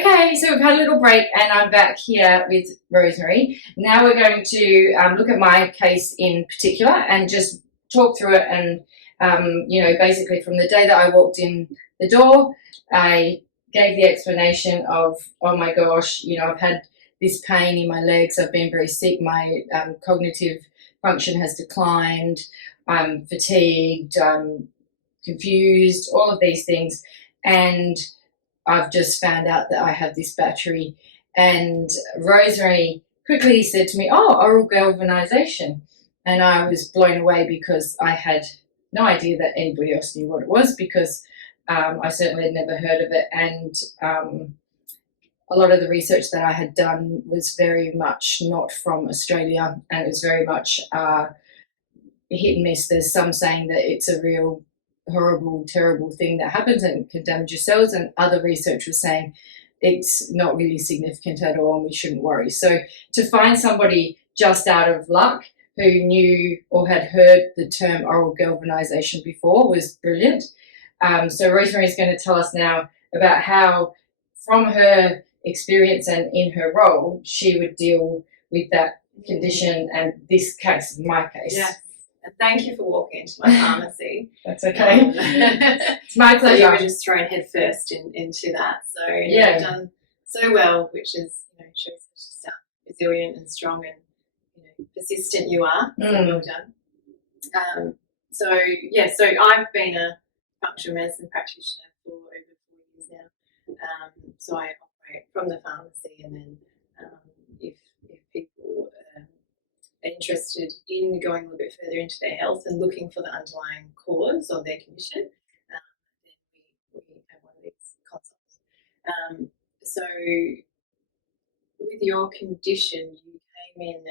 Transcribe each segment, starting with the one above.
Okay, so we've had a little break and I'm back here with Rosemary. Now we're going to look at my case in particular and just talk through it and, basically from the day that I walked in the door, I gave the explanation of, oh my gosh, I've had this pain in my legs, I've been very sick, my cognitive function has declined, I'm fatigued, I'm confused, all of these things. And I've just found out that I have this battery. And Rosemary quickly said to me, oh, oral galvanization. And I was blown away because I had no idea that anybody else knew what it was, because I certainly had never heard of it. And a lot of the research that I had done was very much not from Australia, and it was very much hit and miss. There's some saying that it's a real horrible, terrible thing that happens and can damage your cells, and other research was saying it's not really significant at all and we shouldn't worry. So to find somebody just out of luck who knew or had heard the term oral galvanization before was brilliant. So Rosemary is going to tell us now about how, from her experience and in her role, she would deal with that condition, and this case is my case. Yeah. And thank you for walking into my pharmacy. That's okay. It's my pleasure. So you were just thrown head first into that. So you've done so well, which is, shows just how resilient and strong and persistent you are. So well done. So I've been a functional medicine practitioner for over 4 years now. So I operate from the pharmacy, and then if people are interested in going a little bit further into their health and looking for the underlying cause of their condition, then we have one of these consults. So with your condition, you came in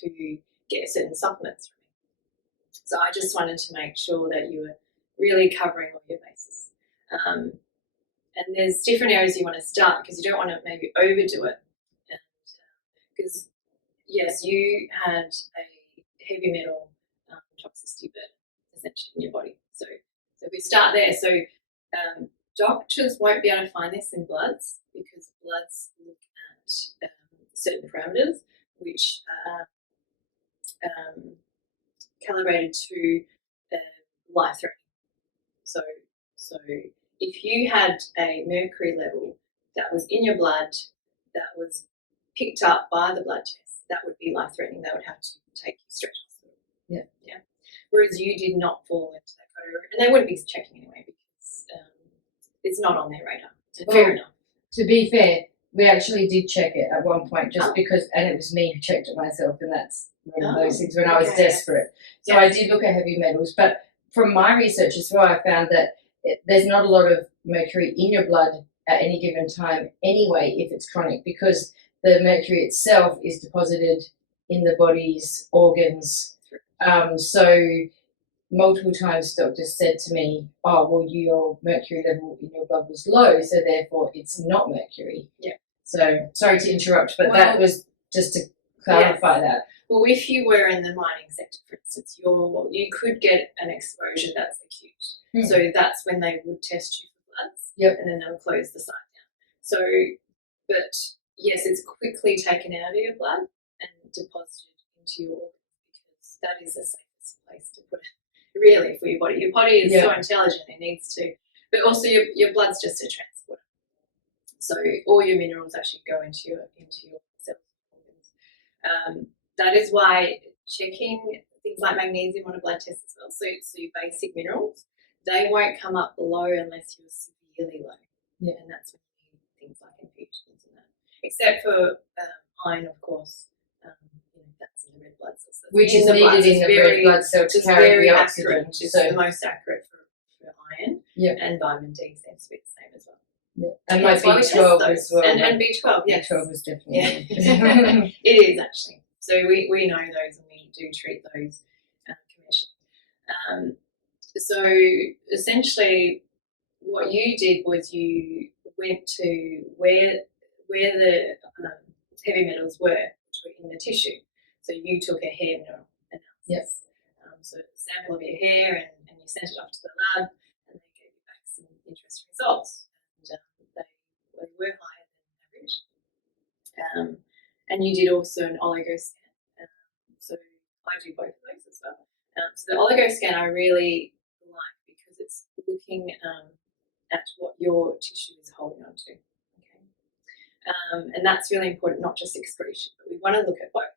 to get certain supplements from me. So I just wanted to make sure that you were really covering all your bases. And there's different areas you want to start, because you don't want to maybe overdo it. Because yes, you had a heavy metal toxicity burden essentially in your body. So if we start there, so doctors won't be able to find this in bloods, because bloods look at certain parameters which are calibrated to life-threatening. So if you had a mercury level that was in your blood that was picked up by the blood test, that would be life-threatening. They would have to take you straight to hospital. Yeah. Whereas you did not fall into that category, and they wouldn't be checking anyway, because it's not on their radar. Fair enough. To be fair, we actually did check it at one point, just because, and it was me who checked it myself, and that's one of those things when I was desperate. So I did look at heavy metals, but from my research as well, I found that there's not a lot of mercury in your blood at any given time anyway, if it's chronic, because the mercury itself is deposited in the body's organs. So multiple times doctors said to me, oh, well, your mercury level in your blood was low, so therefore it's not mercury. Yeah. So sorry to interrupt, but that was just to clarify that. Well, if you were in the mining sector, for instance, you could get an exposure that's acute. So that's when they would test you for bloods, and then they'll close the site down. So, but yes, it's quickly taken out of your blood and deposited into your organs, because that is the safest place to put it, really, for your body. Your body is so intelligent, it needs to, but also your blood's just a transporter. So all your minerals actually go into your cells and organs. That is why checking things like magnesium on a blood test as well, so your basic minerals, they won't come up low unless you're severely low. Yeah. And that's when you need things like infusions and that. Except for iron, of course, that's in the red blood cells. Which is needed in the red blood cell to carry the oxygen. It's the most accurate for iron. And vitamin D seems to be the same as well. Yeah. And like B12 as well. And B12, yes. B12 is definitely. It is actually. So we know those, and we do treat those commercially. So essentially what you did was you went to where the heavy metals were in the tissue. So you took a hair mineral analysis. Yes. So a sample of your hair, and you sent it off to the lab, and they gave you back some interesting results. And they were higher than And you did also an oligo scan. So I do both of those as well. So the oligo scan I really like because it's looking at what your tissue is holding on to. Okay. And that's really important, not just excretion, but we want to look at both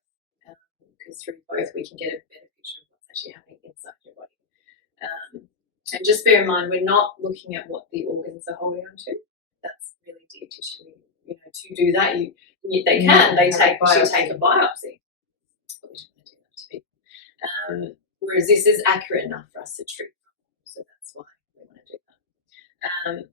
because through both we can get a better picture of what's actually happening inside your body. And just bear in mind, we're not looking at what the organs are holding on to. That's really deep tissue. You know, to do that, they take a biopsy. But we don't want to do that to people. Whereas this is accurate enough for us to treat them. So that's why we want to do that.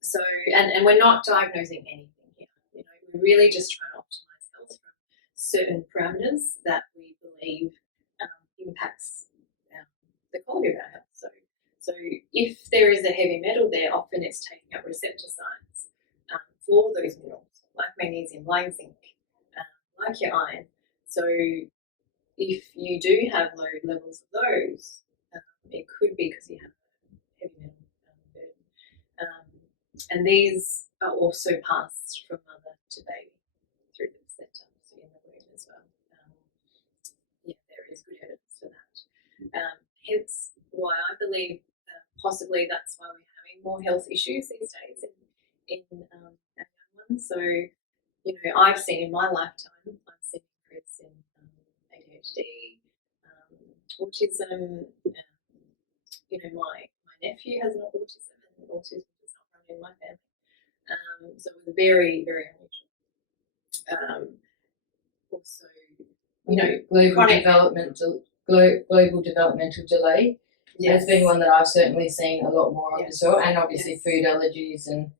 So, and we're not diagnosing anything here. You know, we're really just trying to optimize health from certain parameters that we believe impacts the quality of our health. So if there is a heavy metal there, often it's taking up receptor sites for those minerals, like magnesium, like zinc, like your iron. So if you do have low levels of those, it could be because you have a heavy metal burden. And these are also passed from mother to baby through the placenta, so in the womb as well. There is good evidence for that. Hence why I believe possibly that's why we're having more health issues these days in our young ones. So, you know, I've seen in my lifetime, I've seen increase in ADHD, autism. You know, my nephew has an autism, and autism is not running in my family. So it was very, very unusual. Also, you know, global developmental delay. Yes. Has been one that I've certainly seen a lot more of as well, and obviously food allergies and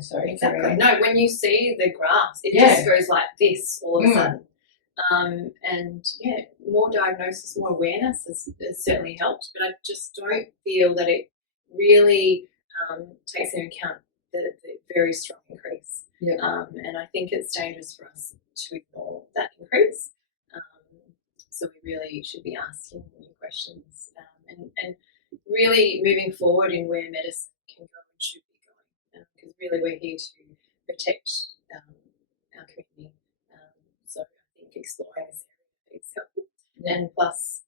sorry, exactly. No, when you see the graphs, it just goes like this all of a sudden. And more diagnosis, more awareness has certainly helped, but I just don't feel that it really takes into account the very strong increase. Yeah. And I think it's dangerous for us to ignore that increase. So we really should be asking new questions and really moving forward in where medicine can go and should be going. Because really we're here to protect our community. So I think exploring this area is helpful. And plus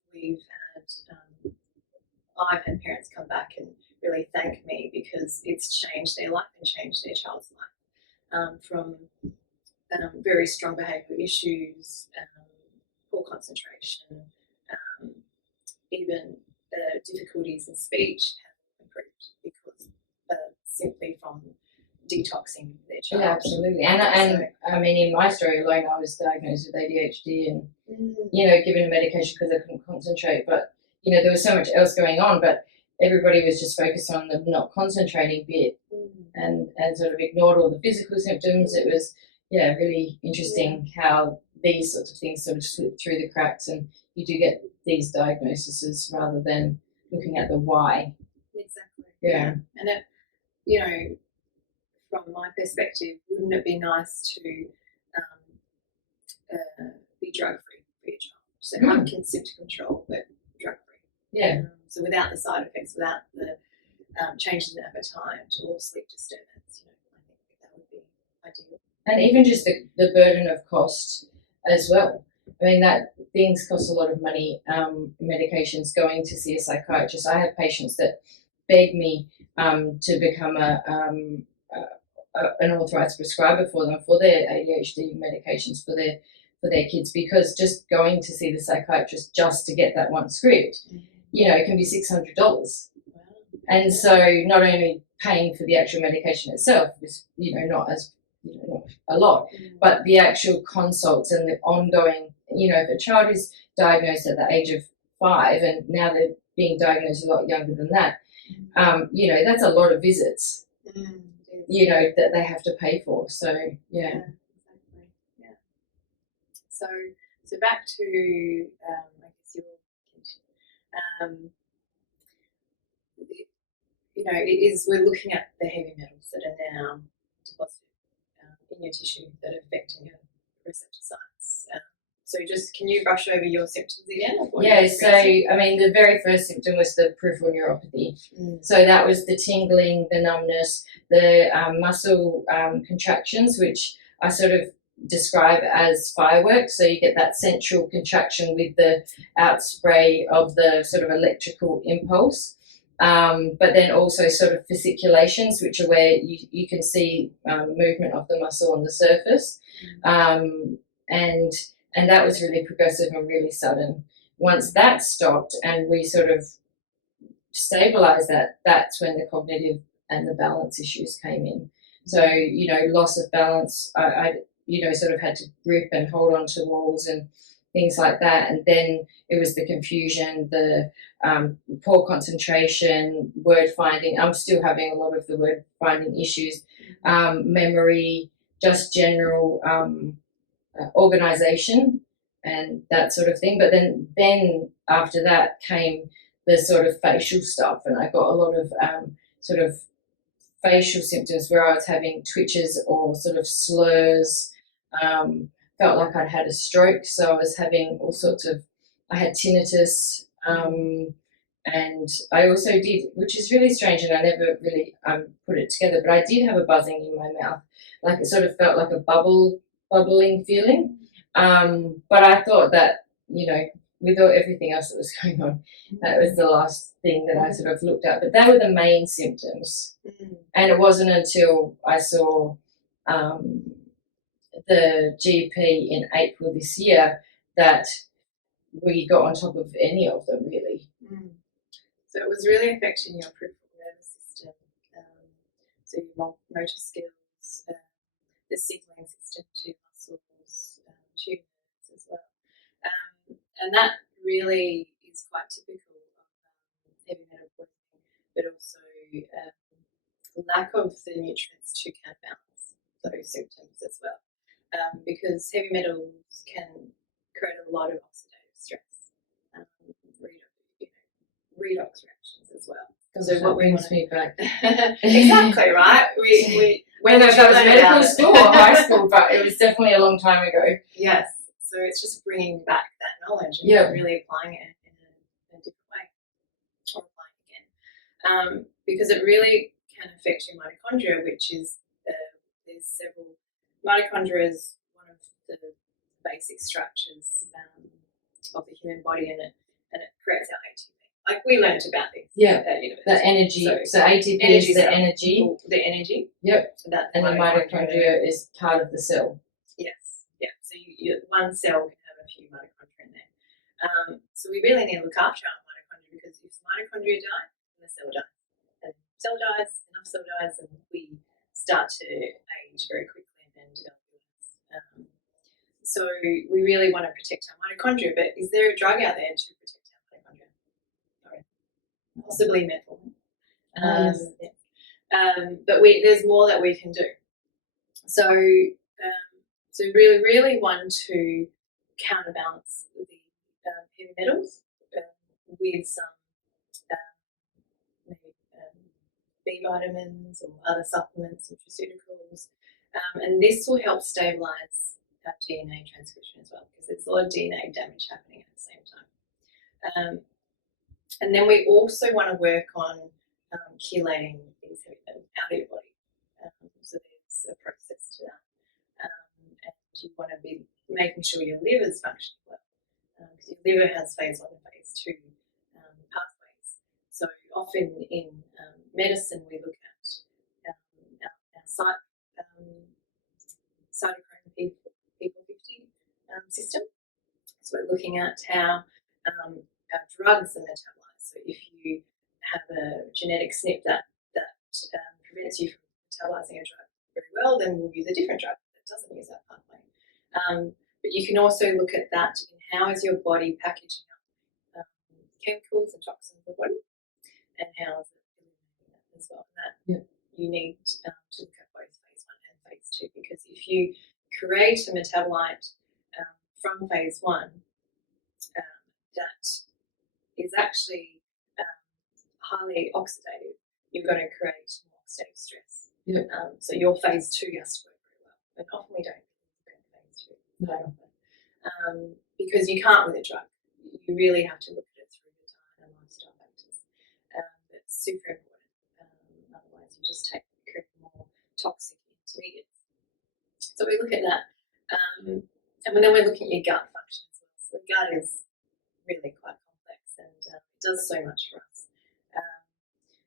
I've had parents come back and really thank me because it's changed their life and changed their child's life from very strong behavioural issues, poor concentration, even difficulties in speech have improved because simply from detoxing their child. Yeah, absolutely. And I mean, in my story alone, I was diagnosed with ADHD and, you know, given medication because I couldn't concentrate. But, you know, there was so much else going on, but everybody was just focused on the not concentrating bit and sort of ignored all the physical symptoms. It was, really interesting how these sorts of things sort of slip through the cracks and you do get these diagnoses rather than looking at the why. Exactly. Yeah. And it, you know, from my perspective, wouldn't it be nice to be drug-free for your child? So have symptom control, but drug-free. Yeah. So without the side effects, without the changes in appetite or sleep disturbance, you know, I think that would be ideal. And even just the burden of cost as well. I mean, that things cost a lot of money, medications, going to see a psychiatrist. I have patients that beg me to become an authorised prescriber for them for their ADHD medications for their kids, because just going to see the psychiatrist just to get that one script, you know, it can be $600. Wow. And so not only paying for the actual medication itself is, you know, not as, you know, not a lot, but the actual consults and the ongoing, you know, if a child is diagnosed at the age of 5 and now they're being diagnosed a lot younger than that, you know, that's a lot of visits, you know, that they have to pay for. So, exactly. Yeah. So back to, I guess your condition. You know, we're looking at the heavy metals that are now deposited in your tissue that are affecting your receptor sites. So just, can you brush over your symptoms again? Of what Yeah, so I mean, the very first symptom was the peripheral neuropathy. So that was the tingling, the numbness, the muscle contractions, which I sort of describe as fireworks. So you get that central contraction with the outspray of the sort of electrical impulse. But then also sort of fasciculations, which are where you can see movement of the muscle on the surface. And that was really progressive and really sudden. Once that stopped and we sort of stabilized that, that's when the cognitive and the balance issues came in. So, you know, loss of balance, I you know, sort of had to grip and hold on to walls and things like that. And then it was the confusion, the poor concentration, word finding. I'm still having a lot of the word finding issues, memory, just general organization and that sort of thing. But then after that came the sort of facial stuff, and I got a lot of sort of facial symptoms where I was having twitches or sort of slurs, felt like I'd had a stroke, so I was having all sorts of, I had tinnitus, and I also did, which is really strange, and I never really put it together, but I did have a buzzing in my mouth, like it sort of felt like a bubbling feeling. But I thought that, you know, with everything else that was going on, that was the last thing that I sort of looked at. But they were the main symptoms. And it wasn't until I saw the GP in April this year that we got on top of any of them, really. So it was really affecting your peripheral nervous system, so your motor skills, the signaling system to your muscles, to your nerves as well. And that really is quite typical of heavy metal poisoning, but also lack of the nutrients to counterbalance those symptoms as well. Because heavy metals can create a lot of oxidative stress, redox reactions as well. So what brings me back? Exactly, right? We whether that was medical school or high school, but it was definitely a long time ago. Yes. So it's just bringing back that knowledge and really applying it in a different way, or applying it again. Because it really can affect your mitochondria, which is, there's several, mitochondria is one of the basic structures of the human body, and it creates our ATP. Like we learned about this at university. The energy. So ATP is the energy. The energy. Yep. And the mitochondria is part of the cell. Yes. Yeah. So one cell can have a few mitochondria in there. So we really need to look after our mitochondria, because if mitochondria die, then the cell dies. And if cell dies, enough cell dies, and we start to age very quickly and develop illness. So we really want to protect our mitochondria, but is there a drug out there to protect our mitochondria? Possibly metal. But there's more that we can do. So really want to counterbalance the heavy metals with some maybe B vitamins or other supplements, nutraceuticals, and this will help stabilize our DNA transcription as well, because there's a lot of DNA damage happening at the same time. And then we also want to work on chelating things out of your body. So there's a process to that. And you want to be making sure your liver's functioning well, because your liver has phase 1 and phase 2 pathways. So often in medicine we look at our cytochrome P450 system. So we're looking at how our drugs are metabolized. So if you have a genetic SNP that prevents you from metabolizing a drug very well, then we'll use a different drug that doesn't use that pathway. But you can also look at that in how is your body packaging up chemicals and toxins in the body, and how is it eliminating that as well. And that you need to look at both phase 1 and phase 2, because if you create a metabolite from phase 1 that is actually highly oxidative, you're going to create more oxidative stress. So your phase 2 has to work very well. And often we don't look at phase 2. because you can't with a drug. You really have to look at it through the diet and lifestyle factors. It's super important. Otherwise, you just take more toxic intermediates. So we look at that. And then we're looking at your gut function as well. So the gut is really quite complex and it does so much for us.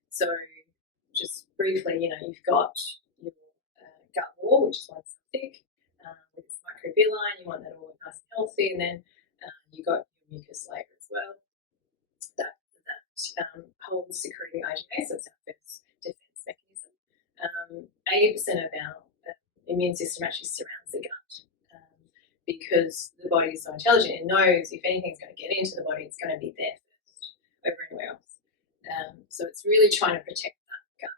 So just briefly, you've got your gut wall, which is one cell thick, with its microvilli. You want that all nice and healthy, and then you've got your mucus layer as well. That holds secreting IgA, so it's our first defense mechanism. 80% of our immune system actually surrounds the gut because the body is so intelligent. It knows if anything's going to get into the body, it's going to be there first over anywhere else. So it's really trying to protect that gut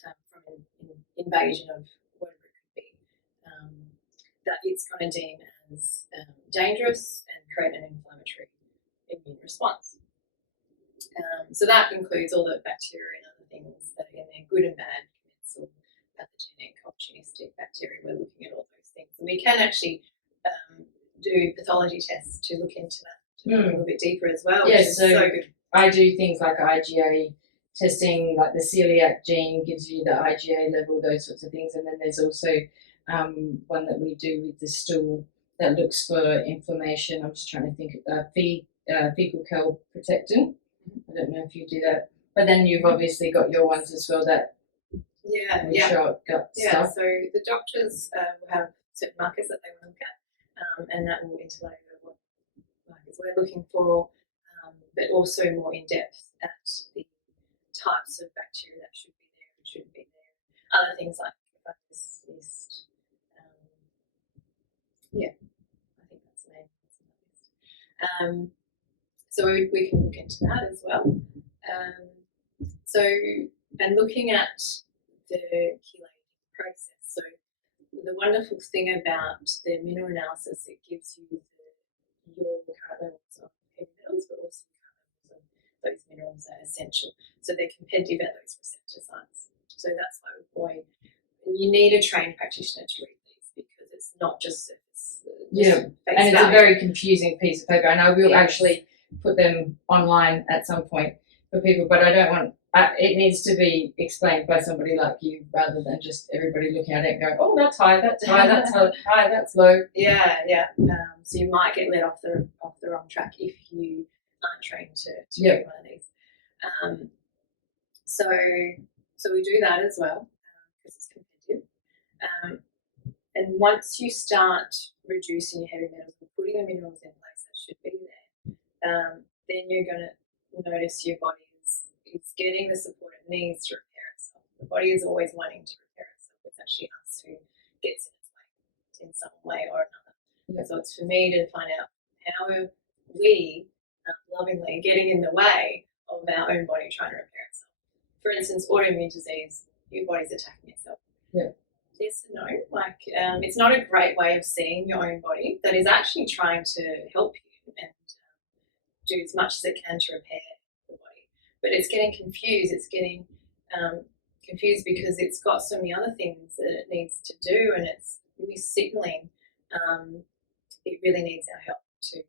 line from an invasion of whatever it could be that it's going to deem as dangerous and create an inflammatory immune response. So that includes all the bacteria and other things that are in there, good and bad, commensal, pathogenic, opportunistic bacteria. We're looking at all those things. And we can actually do pathology tests to look into that a little bit deeper as well. Yes, so good. I do things like IgA testing, like the celiac gene gives you the IgA level, those sorts of things. And then there's also one that we do with the stool that looks for inflammation. I'm just trying to think of fecal calprotectin. I don't know if you do that. But then you've obviously got your ones as well that show gut stuff. So the doctors will have certain markers that they want to look at, and that will interlay what markers we're looking for, but also more in depth at the types of bacteria that should be there and shouldn't be there. Other things like fungus, yeast. I think that's the name. So we can look into that as well. And looking at the chelating process. So the wonderful thing about the mineral analysis, it gives you your current levels of heavy metals, but also current levels of those minerals are essential. So they're competitive at those receptor sites. So that's why you need a trained practitioner to read these because it's not just surface. And it's a very confusing piece of paper, and I will actually put them online at some point for people, but I don't want it needs to be explained by somebody like you rather than just everybody looking at it and going, oh, that's high, that's high, that's high, that's low. So you might get led off the wrong track if you aren't trained to read one of these. So we do that as well because it's competitive. And once you start reducing your heavy metals and putting the minerals in place that should be there, then you're going to notice your body is getting the support it needs to repair itself. The body is always wanting to repair itself. It's actually us who gets in its way in some way or another. So it's for me to find out how are we lovingly getting in the way of our own body trying to repair itself. For instance, autoimmune disease, your body's attacking itself. Yes and no. It's not a great way of seeing your own body that is actually trying to help you and do as much as it can to repair the body. But it's getting confused. It's getting confused because it's got so many other things that it needs to do, and it's really signalling it really needs our help to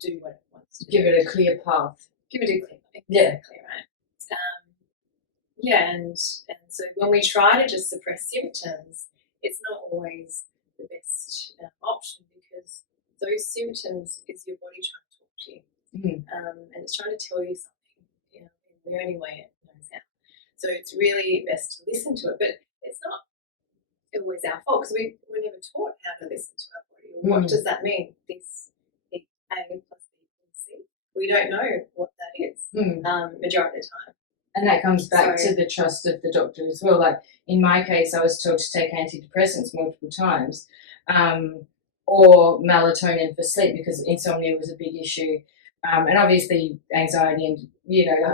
do what it wants to give it a clear path. Give it a clear path. Exactly, right. And so when we try to just suppress symptoms, it's not always the best option because those symptoms is your body trying to talk to you, and it's trying to tell you something, in the only way it knows how. So it's really best to listen to it, but it's not always our fault because we're never taught how to listen to our body. What does that mean? This A plus B plus C. We don't know what that is majority of the time. And that comes back to the trust of the doctor as well. Like in my case, I was told to take antidepressants multiple times, or melatonin for sleep because insomnia was a big issue, and obviously anxiety. And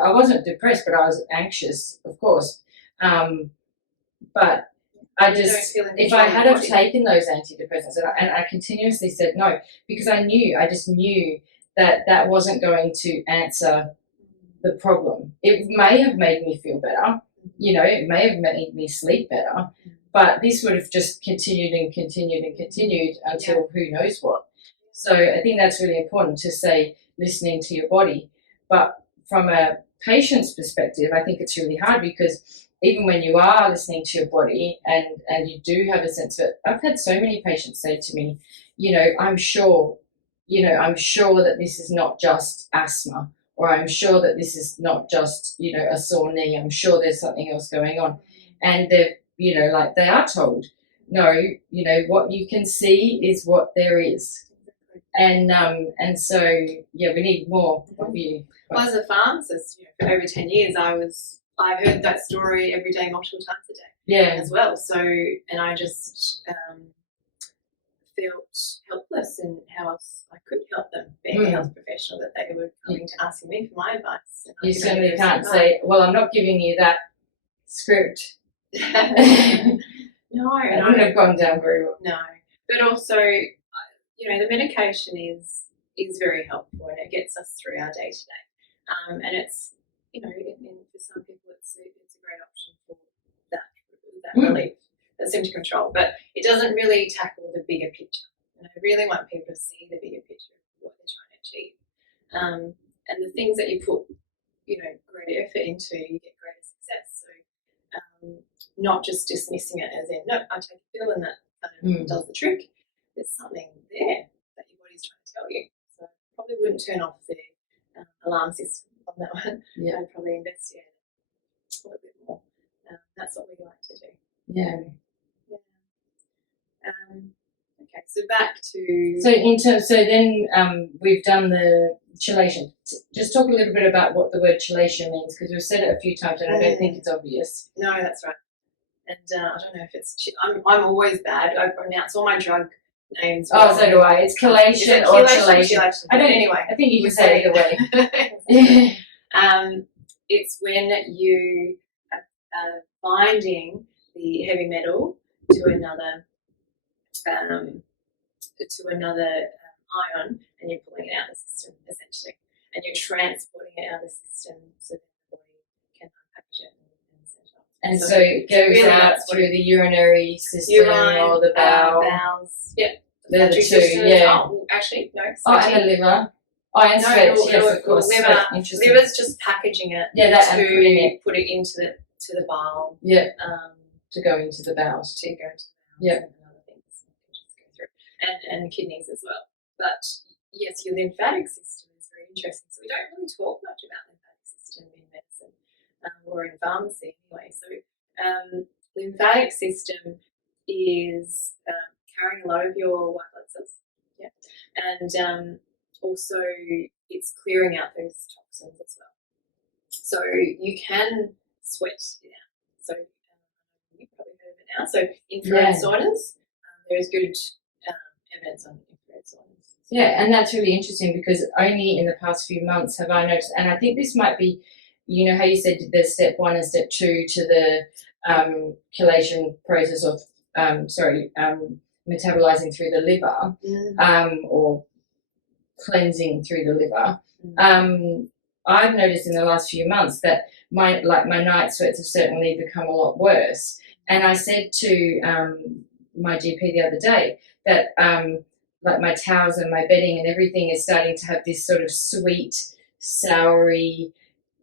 I wasn't depressed, but I was anxious, of course. But I just, if I had have taken those antidepressants, and I continuously said no because I just knew that wasn't going to answer the problem. It may have made me feel better, it may have made me sleep better, But this would have just continued and continued and continued until who knows what. So I think that's really important to say, listening to your body. But from a patient's perspective, I think it's really hard, because even when you are listening to your body and you do have a sense of it, I've had so many patients say to me, I'm sure that this is not just asthma, or I'm sure that this is not just, a sore knee. I'm sure there's something else going on. And they're, they are told, no, what you can see is what there is. And so, we need more of you. Well, as a pharmacist, for over 10 years, I heard that story every day, multiple times a day as well. So, and I just felt helpless in how else I could help them, being a health professional, that they were coming to asking me for my advice. You certainly can't say, well, I'm not giving you that script. No, it wouldn't have gone down very well. No, but also, the medication is very helpful, and it gets us through our day to day. And it's, for some people, it's a great option for that relief, that symptom control. But it doesn't really tackle the bigger picture. And I really want people to see the bigger picture of what they're trying to achieve. And the things that you put, great effort into, you get greater success. So not just dismissing it as in, no, I take a pill and that kind of does the trick. There's something there that your body's trying to tell you. So I probably wouldn't turn off the alarm system on that one. I'd probably investigate it a little bit more. That's what we like to do. Okay, so back to... So then we've done the chelation. Just talk a little bit about what the word chelation means, because we've said it a few times and I don't think it's obvious. No, that's right. And I don't know if it's... I'm always bad. I pronounce all my drug names. Oh, so do I. It's chelation or chelation. I don't. Anyway, I think you can say it either way. It's when you are binding the heavy metal to another ion, and you're pulling it out of the system, essentially, and you're transporting it out of the system so that the body can unpackage it and set it up. And so it goes really out through the urinary system or the bowels. Yeah. They're the two, Oh, actually, no. And the liver. Oh, and sweat, yes, of course. Liver's just packaging it to put it into the bile. Yeah. To go into the bowels. To go into the bowels. Yeah. And other things just go through. And kidneys as well. But yes, your lymphatic system is very interesting. So we don't really talk much about lymphatic system in medicine or in pharmacy anyway. So lymphatic system is carrying a lot of your white blood cells. Yeah. And also it's clearing out those toxins as well. So you can sweat it out. So you've probably heard of it now. So infrared saunas, there is good evidence on infrared saunas. Yeah, and that's really interesting, because only in the past few months have I noticed, and I think this might be, how you said there's step 1 and step 2 to the chelation process of, metabolizing through the liver, or cleansing through the liver. I've noticed in the last few months that my night sweats have certainly become a lot worse. And I said to my GP the other day that my towels and my bedding and everything is starting to have this sort of sweet, soury,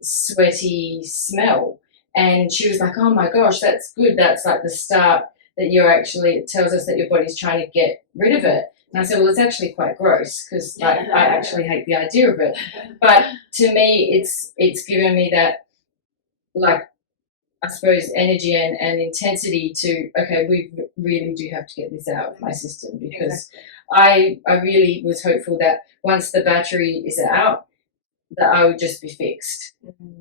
sweaty smell. And she was like, oh my gosh, that's good. That's like the start that it tells us that your body's trying to get rid of it. And I said, well, it's actually quite gross, because I actually hate the idea of it. But to me, it's given me that, I suppose, energy and intensity to, okay, we really do have to get this out of my system, because I really was hopeful that once the battery is out, that I would just be fixed.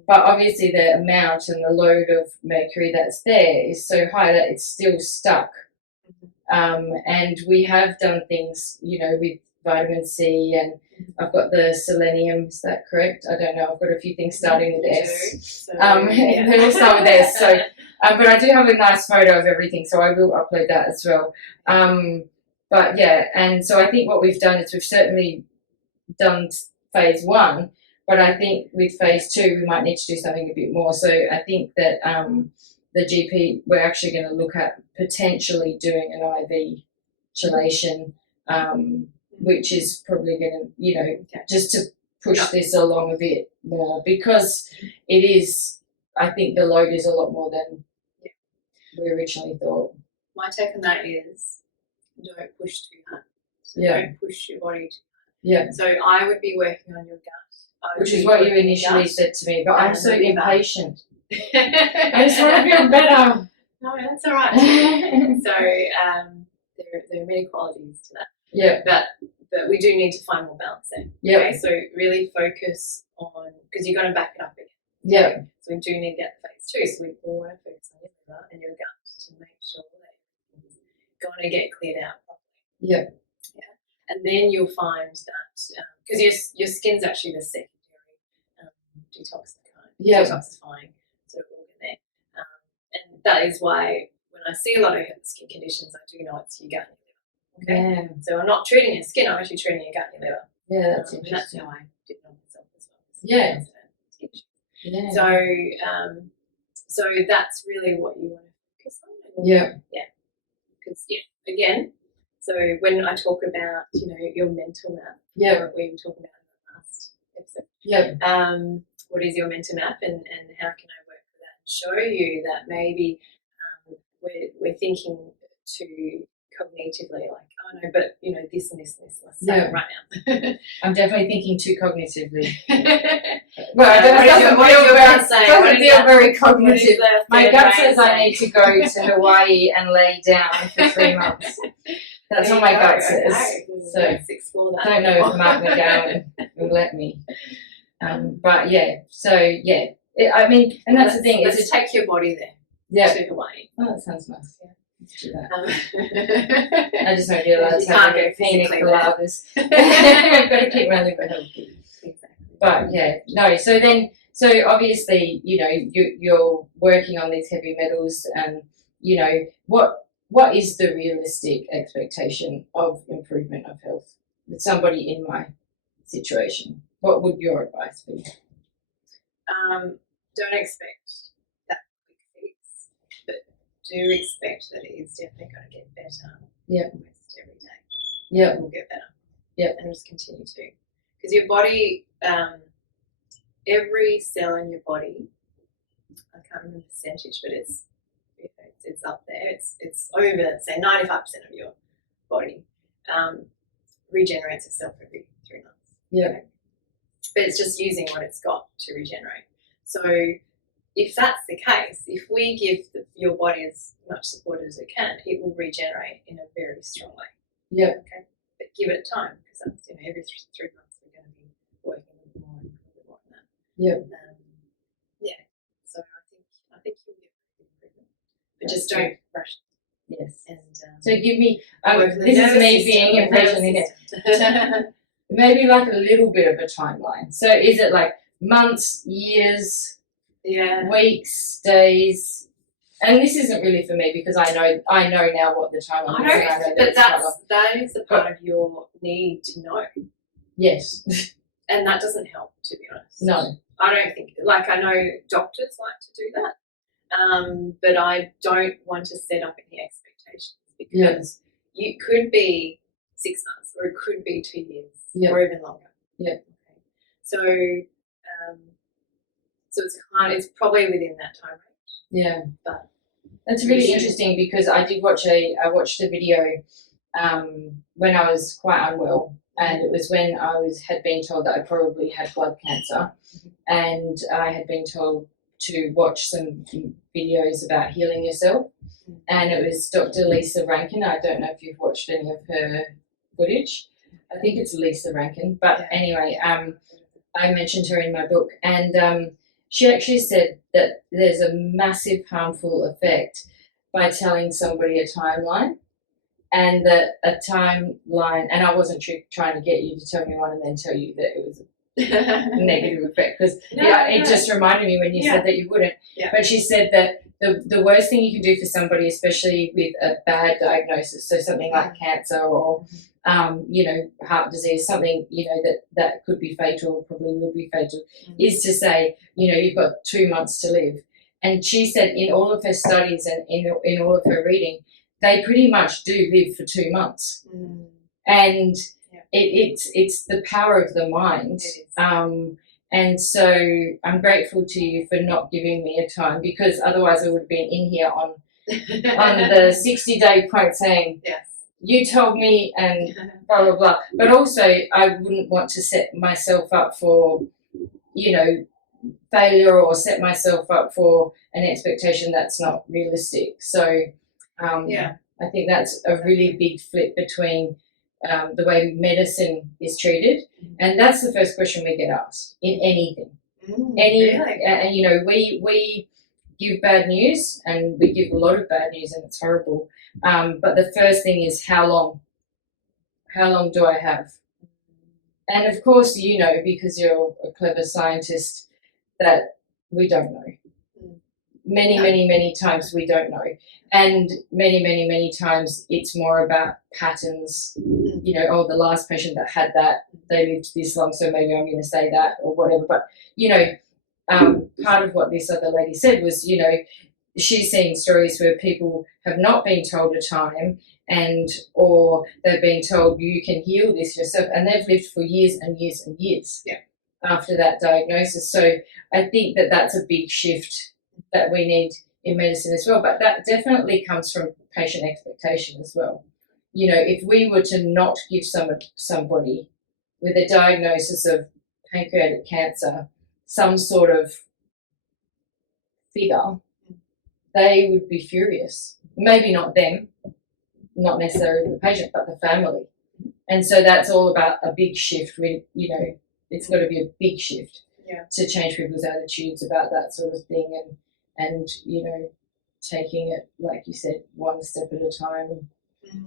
But obviously the amount and the load of mercury that's there is so high that it's still stuck. And we have done things, with vitamin C, and I've got the selenium, is that correct? I don't know, I've got a few things starting with S. They all start with S. So, but I do have a nice photo of everything, so I will upload that as well. But yeah, and so I think what we've done is we've certainly done phase 1, but I think with phase 2 we might need to do something a bit more. So I think that the GP, we're actually going to look at potentially doing an IV chelation, which is probably going to, just to push this along a bit more, because it is, I think the load is a lot more than we originally thought. My take on that is don't push too hard. So don't push your body too hard. Yeah. So I would be working on your gut. Which is what you initially said to me, but I'm so impatient. I just want to feel better. No, that's all right. So there are many qualities to that. Yeah. But we do need to find more balance there. Yeah. Okay? So really focus on, because you're going to back it up again. Yeah. Okay? So we do need to get phase 2. So we want to focus on your liver and your gut to make sure that it's going to get cleared out properly. Yeah. Yeah. And then you'll find that, because your skin's actually the secondary detoxifying sort of organ there. And that is why when I see a lot of skin conditions, I do know it's your gut and your liver. Okay. Yeah. So I'm not treating your skin, I'm actually treating your gut and your liver. Yeah, that's And interesting. that's how I did know myself as well. Yeah. Skin issues. Yeah. So that's really what you want to focus on. Yeah. Yeah. Because again, so when I talk about, your mental map, what we were talking about in the last episode. Yeah. What is your mental map, and how can I work with that and show you that maybe we're thinking too cognitively, like, oh no, but this and this and this. Let's say it right now. I'm definitely thinking too cognitively. Well, it doesn't feel very cognitive. My gut says I need to go to Hawaii and lay down for 3 months. That's what my gut says. Okay. So let's explore that. I don't know if Mark McGowan will let me. But yeah, so yeah. I mean, and that's the thing. Let's take your body there. Yeah. To Hawaii. Oh, that sounds nice. Yeah. Let's do that. I just don't realise how to pina coladas. I've got to keep my liver healthy. Exactly. But yeah, no. So obviously, you're working on these heavy metals, and what is the realistic expectation of improvement of health with somebody in my situation? What would your advice be? Don't expect that quick fix, but do expect that it is definitely going to get better. Yeah. Almost every day. Yeah. It will get better. Yeah. And just continue to. Because your body, every cell in your body, I can't remember the percentage, but it's up there. It's over, say, 95% of your body regenerates itself every 3 months. Yeah. Okay? But it's just using what it's got to regenerate. So if that's the case, if we give your body as much support as it can, it will regenerate in a very strong way. Yeah. Okay. But give it time, because that's every 3 months we're going to be working a little more and a little more on that. Yeah. Yeah. So I think you'll get improvement, but just don't rush it. Yes. And so give me. This is me being impatient again. Maybe like a little bit of a timeline. So is it like months, years, weeks, days? And this isn't really for me, because I know now what the timeline is. But that is a part of your need to know. Yes. And that doesn't help, to be honest. No. I don't think, I know doctors like to do that, but I don't want to set up any expectations, because you could be 6 months, or it could be 2 years, or even longer. Yeah. Okay. So it's probably within that time range. Yeah. But that's really interesting, because I watched a video when I was quite unwell, and it was when I had been told that I probably had blood cancer, and I had been told to watch some videos about healing yourself, and it was Dr. Lisa Rankin. I don't know if you've watched any of her footage. I think it's Lisa Rankin, but anyway, I mentioned her in my book, and she actually said that there's a massive harmful effect by telling somebody a timeline, and that a timeline, and I wasn't trying to get you to tell me one and then tell you that it was a negative effect, because it just reminded me when you said that you wouldn't. Yeah. But she said that the worst thing you can do for somebody, especially with a bad diagnosis, so something like cancer or heart disease, something that could be fatal, probably will be fatal, is to say, you've got 2 months to live, And she said in all of her studies and in all of her reading, they pretty much do live for 2 months. And it's the power of the mind. And so I'm grateful to you for not giving me a time, because otherwise I would have been in here on the 60-day point saying, you told me and blah, blah, blah. But also I wouldn't want to set myself up for, failure, or set myself up for an expectation that's not realistic. So I think that's a really big flip between the way medicine is treated, and that's the first question we get asked in anything. And we give bad news, and we give a lot of bad news, and it's horrible. But the first thing is how long? How long do I have? And of course, because you're a clever scientist, that we don't know. Many times we don't know. And many times it's more about patterns. The last patient that had that, they lived this long, so maybe I'm going to say that or whatever. But, part of what this other lady said was, she's seeing stories where people have not been told a time, or they've been told you can heal this yourself, and they've lived for years and years and years after that diagnosis. So I think that that's a big shift that we need in medicine as well. But that definitely comes from patient expectation as well. If we were to not give somebody with a diagnosis of pancreatic cancer some sort of figure, they would be furious. Maybe not them, not necessarily the patient, but the family. And so that's all about a big shift. It's got to be a big shift to change people's attitudes about that sort of thing, and taking it, like you said, one step at a time.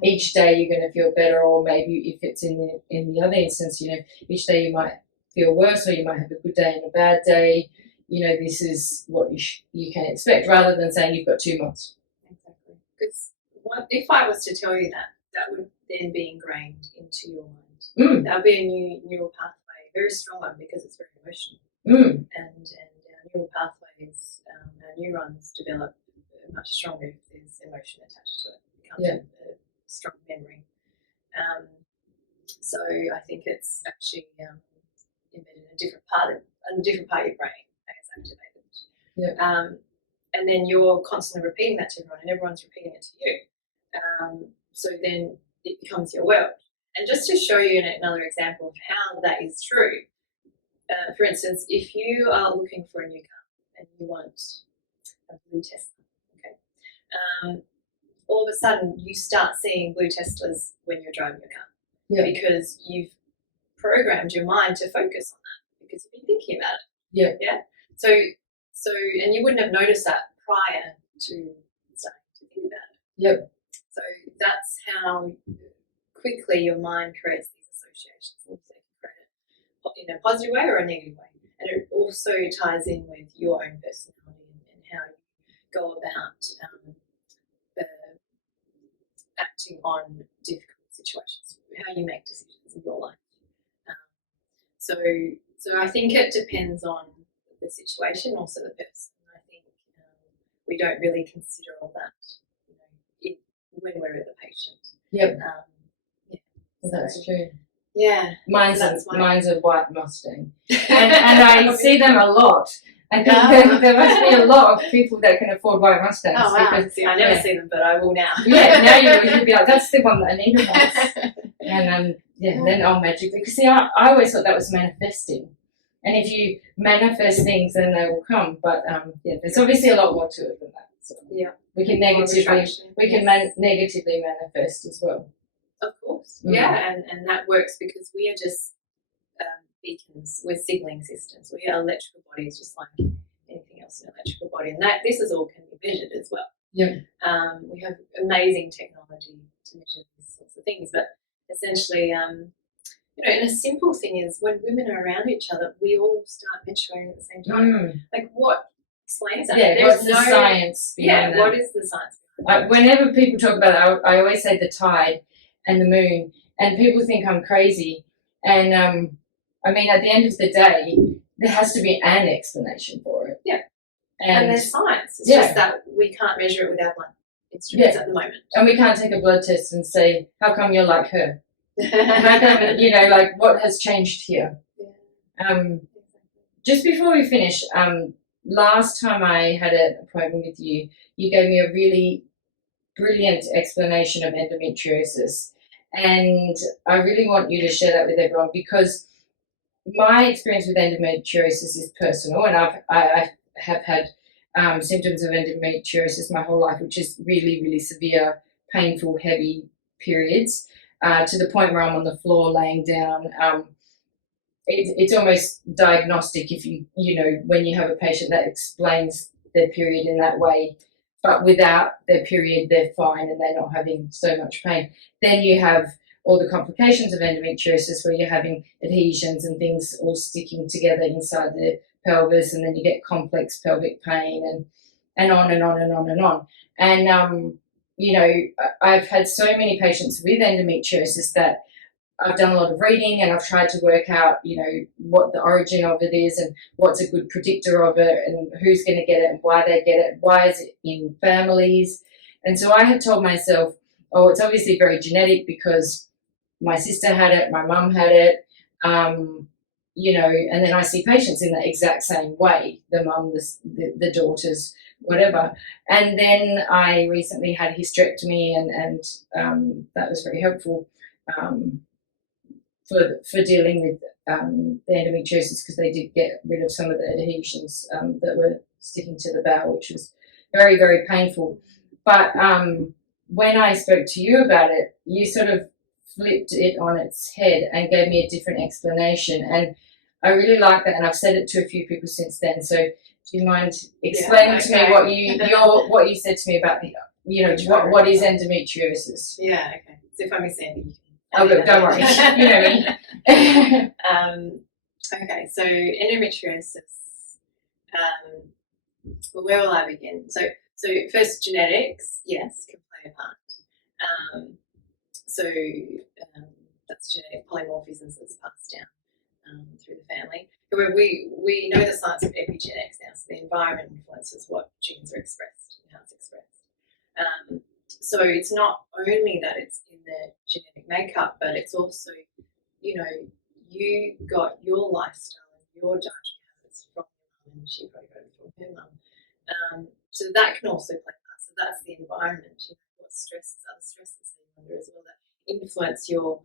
Each day you're going to feel better, or maybe if it's in the other instance, each day you might feel worse, or you might have a good day and a bad day. This is what you can expect, rather than saying you've got 2 months. Exactly. Because if I was to tell you that would then be ingrained into your mind. That would be a new neural pathway, a very strong one, because it's very emotional. And our neural pathways, our neurons develop much stronger if there's emotion attached to it. It becomes a strong memory. So I think it's actually embedded in a different part of your brain. It's activated. And then you're constantly repeating that to everyone, and everyone's repeating it to you. So then it becomes your world. And just to show you another example of how that is true, for instance, if you are looking for a new car and you want a blue Tesla, all of a sudden you start seeing blue Teslas when you're driving your car, because you've programmed your mind to focus on that, because you've been thinking about it. So and you wouldn't have noticed that prior to starting to think about it. So that's how quickly your mind creates these associations. So you can create it in a positive way or a negative way. And it also ties in with your own personality and how you go about acting on difficult situations, how you make decisions in your life. So I think it depends on the situation, also the person. I think we don't really consider all that when we're with the patient. That's true. Mine's a white Mustang, and I see them a lot. I think there must be a lot of people that can afford white Mustangs. Oh, wow. I never see them, but I will now. Now you'll be like, that's the one that Anita wants. And then I'll magically, because I always thought that was manifesting. And if you manifest things, then they will come. But there's obviously a lot more to it than that. So we can negatively manifest as well. Of course, and that works because we are just beacons. We're signaling systems. We are electrical bodies, just like anything else in an electrical body, and this is all can be measured as well. We have amazing technology to measure these sorts of things, but essentially, and a simple thing is when women are around each other, we all start menstruating at the same time. Like, what explains that? What's the science behind that? What is the science behind that? Whenever people talk about it, I always say the tide and the moon, and people think I'm crazy. And at the end of the day, there has to be an explanation for it. And there's science. It's Yeah. just that we can't measure it with our blood instruments at the moment. And we can't take a blood test and say, how come you're like her? How come, you know, like what has changed here? Just before we finish, last time I had an appointment with you, you gave me a really brilliant explanation of endometriosis. And I really want you to share that with everyone, because my experience with endometriosis is personal, and I have had symptoms of endometriosis my whole life, which is really, really severe, painful, heavy periods, to the point where I'm on the floor laying down. It's almost diagnostic if you know, when you have a patient that explains their period in that way, but without their period they're fine and they're not having so much pain. Then you have all the complications of endometriosis where you're having adhesions and things all sticking together inside the pelvis, and then you get complex pelvic pain and on and on and on and on. And, you know, I've had so many patients with endometriosis that I've done a lot of reading, and I've tried to work out, you know, what the origin of it is and what's a good predictor of it and who's going to get it and why they get it, why is it in families. And so I had told myself, oh, it's obviously very genetic because my sister had it, my mum had it, you know, and then I see patients in the exact same way, the mum, the daughters, whatever. And then I recently had hysterectomy, and that was very helpful for dealing with the endometriosis, because they did get rid of some of the adhesions that were sticking to the bowel, which was very, very painful. But when I spoke to you about it, you sort of flipped it on its head and gave me a different explanation, and I really like that, and I've said it to a few people since then. So do you mind explaining to me what you said to me about the, you know, what is endometriosis? Yeah, okay. So if I miss anything, oh, good, don't worry. You know me. Okay, so endometriosis. Well, where will I begin? So first, genetics, yes, can play a part. That's genetic polymorphisms that's passed down through the family. However, we know the science of epigenetics now, so the environment influences what genes are expressed and how it's expressed. So it's not only that it's in the genetic makeup, but it's also, you know, you got your lifestyle and your dietary habits from your mum, and she probably got it from her mum. So that can also play a part. So that's the environment. You know, what stresses, other stresses are under as well that influence your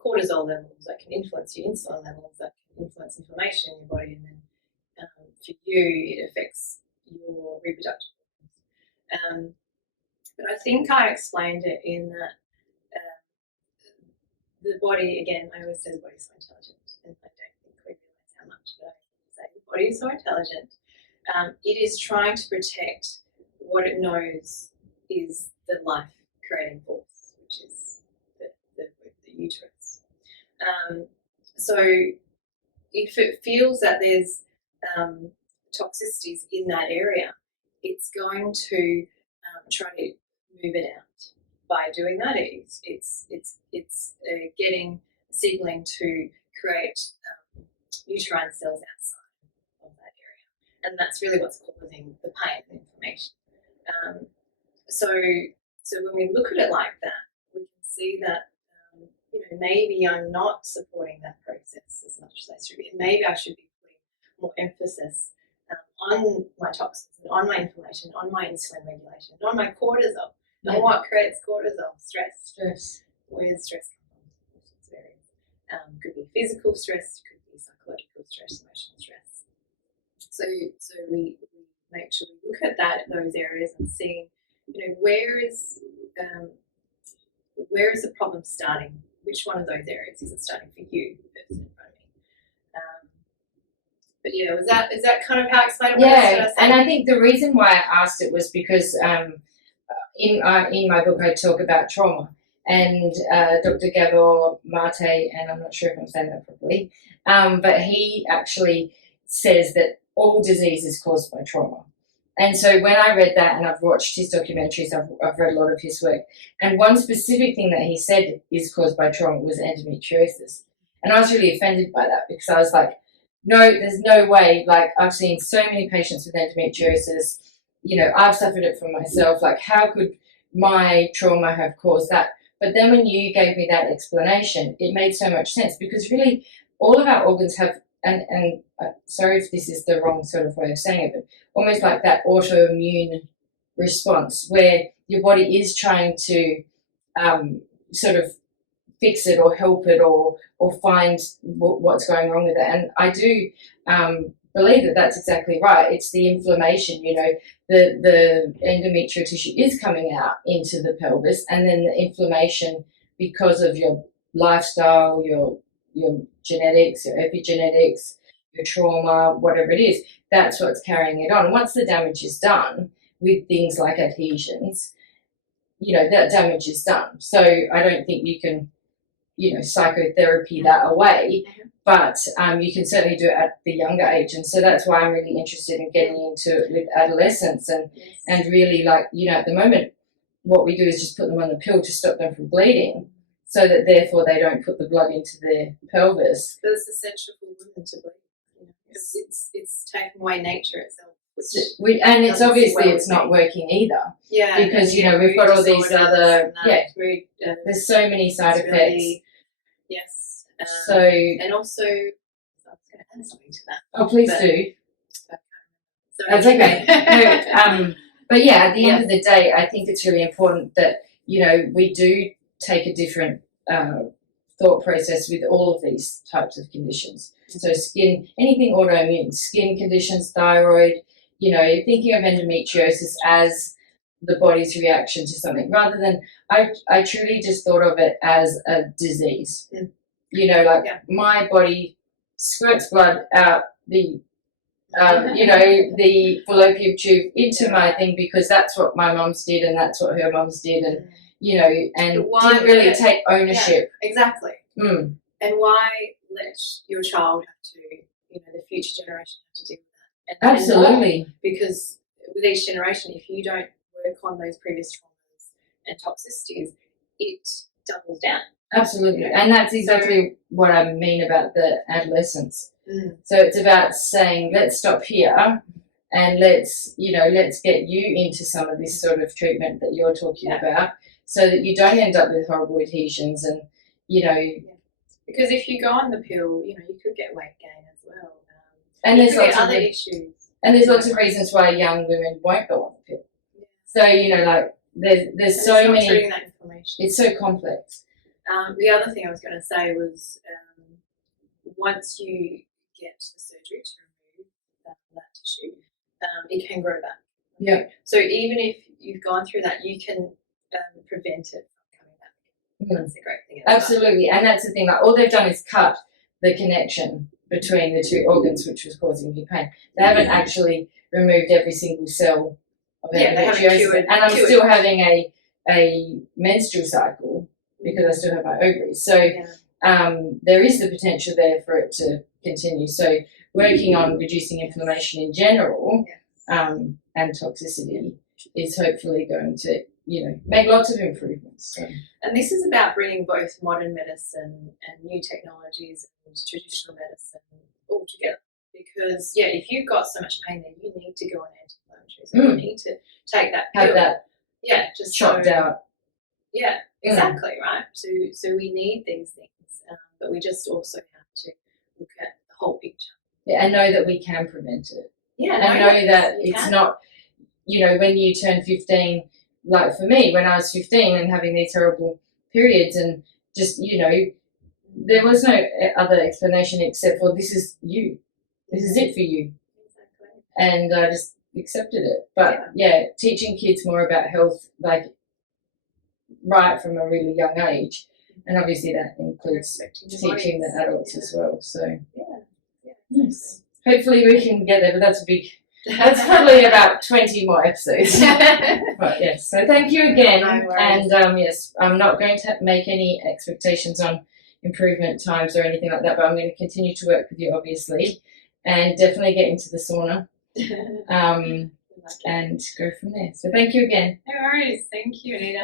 cortisol levels, that can influence your insulin levels, that can influence inflammation in your body, and then for you it affects your reproductive organs. But I think I explained it in that the body, again, I always say the body's so intelligent, and I don't think we realise how much, but I say the body is so intelligent. It is trying to protect what it knows is the life-creating force, which is the uterus. So if it feels that there's toxicities in that area, it's going to try to move it out. By doing that, it's getting signaling to create uterine cells outside of that area, and that's really what's causing the pain and inflammation. So when we look at it like that, we can see that you know, maybe I'm not supporting that process as much as I should be. Maybe I should be putting more emphasis on my toxins, on my inflammation, on my insulin regulation, on my cortisol. Yeah. And what creates cortisol? Stress. Where does stress come from? All sorts of areas. Could be physical stress, could be psychological stress, emotional stress. So we make sure we look at those areas and see, you know, where is the problem starting? Which one of those areas is it starting for you, the person in front of me? But yeah, is that kind of how I explained it? Yeah, and I think the reason why I asked it was because in my book I talk about trauma, and Dr. Gabor Mate, and I'm not sure if I'm saying that properly, but he actually says that all disease is caused by trauma. And so when I read that, and I've watched his documentaries, I've read a lot of his work, and one specific thing that he said is caused by trauma was endometriosis. And I was really offended by that, because I was like, no, there's no way. Like, I've seen so many patients with endometriosis. You know, I've suffered it for myself. Like, how could my trauma have caused that? But then when you gave me that explanation, it made so much sense, because really all of our organs have, and sorry if this is the wrong sort of way of saying it, but almost like that autoimmune response where your body is trying to sort of fix it or help it or find what's going wrong with it. And I do believe that that's exactly right. It's the inflammation, you know, the endometrial tissue is coming out into the pelvis, and then the inflammation, because of your lifestyle, your genetics, your epigenetics, your trauma, whatever it is, that's what's carrying it on. Once the damage is done with things like adhesions, you know, that damage is done. So I don't think you can, you know, psychotherapy that away, but you can certainly do it at the younger age. And so that's why I'm really interested in getting into it with adolescents and really, like, you know, at the moment, what we do is just put them on the pill to stop them from bleeding, so that therefore they don't put the blood into their pelvis. But it's essential for women to bleed. You know, it's taking away nature itself. And it's obviously it's not working either. Yeah. Because, you know, we've got all these other, there's so many side effects. Yes. So. And also, I was going to add something to that. Oh, please do. That's okay. No, but yeah, at the end of the day, I think it's really important that, you know, we do take a different thought process with all of these types of conditions. So skin, anything autoimmune, skin conditions, thyroid, you know, thinking of endometriosis as the body's reaction to something, rather than, I truly just thought of it as a disease. You know, like my body squirts blood out the, you know, the fallopian tube into my thing, because that's what my mum's did and that's what her mum's did, and, you know, and didn't really take ownership. Yeah, exactly. And why let your child have to, you know, the future generation have to deal with that? Absolutely. Because with each generation, if you don't work on those previous traumas and toxicities, it doubles down. Absolutely. And that's exactly what I mean about the adolescence. So it's about saying, let's stop here and let's get you into some of this sort of treatment that you're talking about, so that you don't end up with horrible adhesions and, you know. Because if you go on the pill, you know, you could get weight gain as well. And there's lots of other issues. And there's lots of reasons why young women won't go on the pill. So, you know, like there's so many. Treating that inflammation. It's so complex. The other thing I was going to say was, once you get the surgery to remove that tissue, it can grow back. Yeah. So even if you've gone through that, you can prevent it from coming back. That's a great thing. Absolutely. And that's the thing. Like, all they've done is cut the connection between the two organs, which was causing you pain. They haven't actually removed every single cell of endometriosis. And I'm still having a menstrual cycle, because I still have my ovaries. So there is the potential there for it to continue. So working on reducing inflammation in general and toxicity is hopefully going to, you know, make lots of improvements. So. And this is about bringing both modern medicine and new technologies and traditional medicine all together. Because, if you've got so much pain, then you need to go on anti-inflammatories. So you need to take that pill. Have that just chopped out. Yeah, exactly, right? So we need these things, but we just also have to look at the whole picture. Yeah, and know that we can prevent it. Yeah, and know that it's not, you know, when you turn 15, like for me, when I was 15 and having these horrible periods, and just, you know, there was no other explanation except for, this is you. This is it for you. Exactly. And I just accepted it. But teaching kids more about health, like, right from a really young age, and obviously that includes teaching the adults as well. So yes, hopefully we can get there, but that's probably about 20 more episodes. But yes, so thank you again. And yes, I'm not going to make any expectations on improvement times or anything like that, but I'm going to continue to work with you, obviously, and definitely get into the sauna and go from there. So thank you again. No worries. Thank you, Anita.